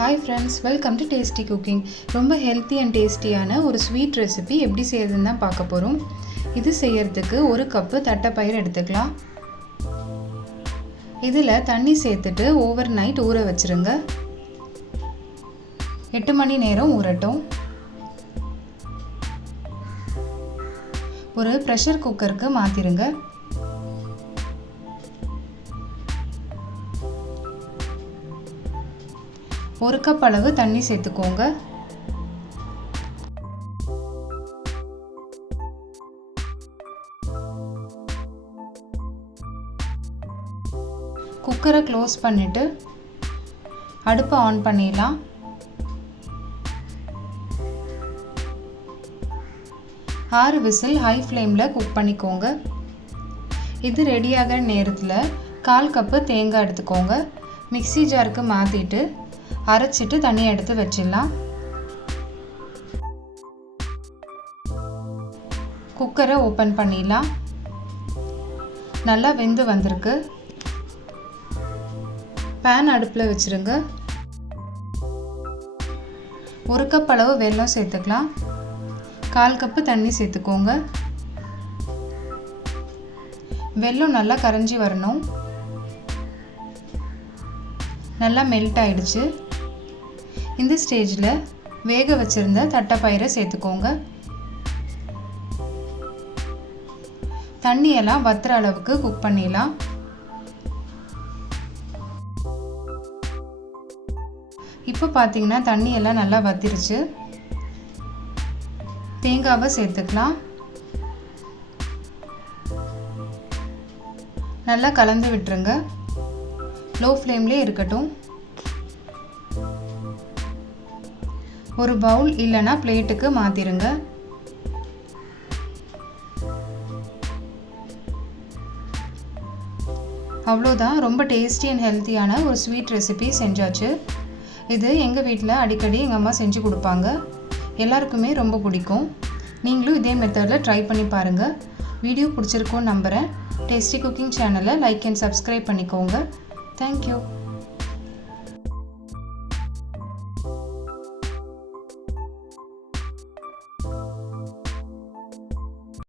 Hi friends, welcome to Tasty Cooking. ரொம்ப healthy and டேஸ்டியான ஒரு ஸ்வீட் ரெசிபி எப்படி செய்யறதுன்னு தான் பார்க்க போகிறோம். இது செய்யறதுக்கு ஒரு கப்பு தட்டைப்பயிறு எடுத்துக்கலாம். இதில் தண்ணி சேர்த்துட்டு ஓவர் நைட் ஊற வச்சுருங்க. 8 மணி நேரம் ஊறட்டும். ஒரு ப்ரெஷர் குக்கருக்கு மாற்றிடுங்க. ஒரு கப் அளவு தண்ணி சேர்த்துக்கோங்க. குக்கரை க்ளோஸ் பண்ணிட்டு அடுப்பை ஆன் பண்ணிடலாம். ஆறு விசில் ஹை ஃப்ளேமில் குக் பண்ணிக்கோங்க. இது ரெடியாகிற நேரத்தில் 1/4 கப்பு தேங்காய் எடுத்துக்கோங்க. மிக்ஸி ஜாருக்கு மாற்றிட்டு அரைச்சிட்டு தனியாக எடுத்து வச்சிடலாம். குக்கரை ஓப்பன் பண்ணிடலாம். நல்லா வெந்து வந்திருக்கு. பேன் அடுப்பில் வச்சுருங்க. 1 கப் அளவு வெல்லம் சேர்த்துக்கலாம். 1/4 கப்பு தண்ணி சேர்த்துக்கோங்க. வெல்லம் நல்லா கரைஞ்சி வரணும். நல்லா மெல்ட் ஆயிடுச்சு. இந்த ஸ்டேஜில் வேக வச்சுருந்த தட்டைப்பயிரை சேர்த்துக்கோங்க. தண்ணியெல்லாம் வத்துற அளவுக்கு குக் பண்ணிடலாம். இப்போ பார்த்தீங்கன்னா தண்ணியெல்லாம் நல்லா வத்திருச்சு. தேங்காவை சேர்த்துக்கலாம். நல்லா கலந்து விட்டுருங்க. லோ ஃப்ளேம்லேயே இருக்கட்டும். ஒரு பவுல் இல்லைன்னா பிளேட்டுக்கு மாற்றிடுங்க. அவ்வளோதான், ரொம்ப டேஸ்டி அண்ட் ஹெல்த்தியான ஒரு ஸ்வீட் ரெசிபி செஞ்சாச்சு. இது எங்கள் வீட்டில் அடிக்கடி எங்கள் அம்மா செஞ்சு கொடுப்பாங்க. எல்லாருக்குமே ரொம்ப பிடிக்கும். நீங்களும் இதே மெத்தடில் ட்ரை பண்ணி பாருங்கள். வீடியோ பிடிச்சிருக்கோன்னு நம்புகிறேன். டேஸ்டி குக்கிங் சேனலை லைக் அண்ட் சப்ஸ்கிரைப் பண்ணிக்கோங்க. தேங்க்யூ.